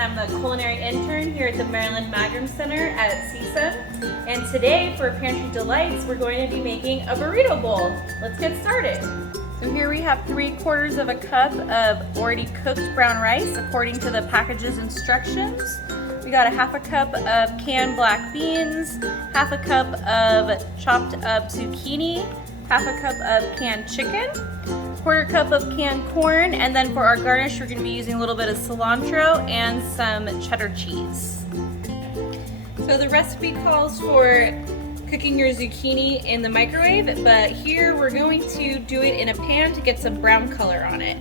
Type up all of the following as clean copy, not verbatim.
and I'm the culinary intern here at the Maryland Magrum Center at CSUN. And today for Pantry Delights, we're going to be making a burrito bowl. Let's get started. So here we have 3/4 of a cup of already cooked brown rice according to the package's instructions. We got a 1/2 cup of canned black beans, 1/2 cup of chopped up zucchini, 1/2 cup of canned chicken, 1/4 cup of canned corn, and then for our garnish we're going to be using a little bit of cilantro and some cheddar cheese. So the recipe calls for cooking your zucchini in the microwave, but here we're going to do it in a pan to get some brown color on it.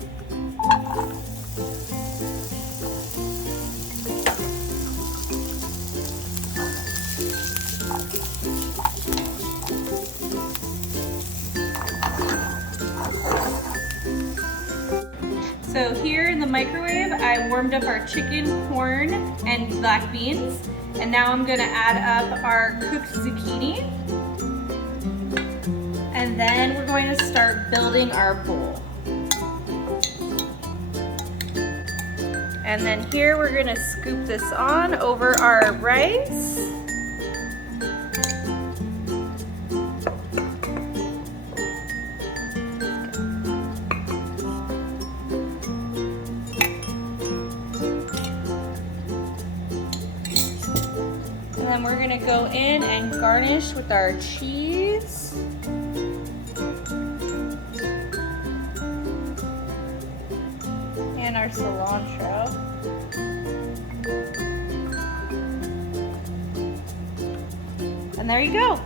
So here in the microwave, I warmed up our chicken, corn, and black beans. And now I'm gonna add up our cooked zucchini. And then we're going to start building our bowl. And then here we're gonna scoop this on over our rice. And then we're gonna go in and garnish with our cheese. And our cilantro. And there you go.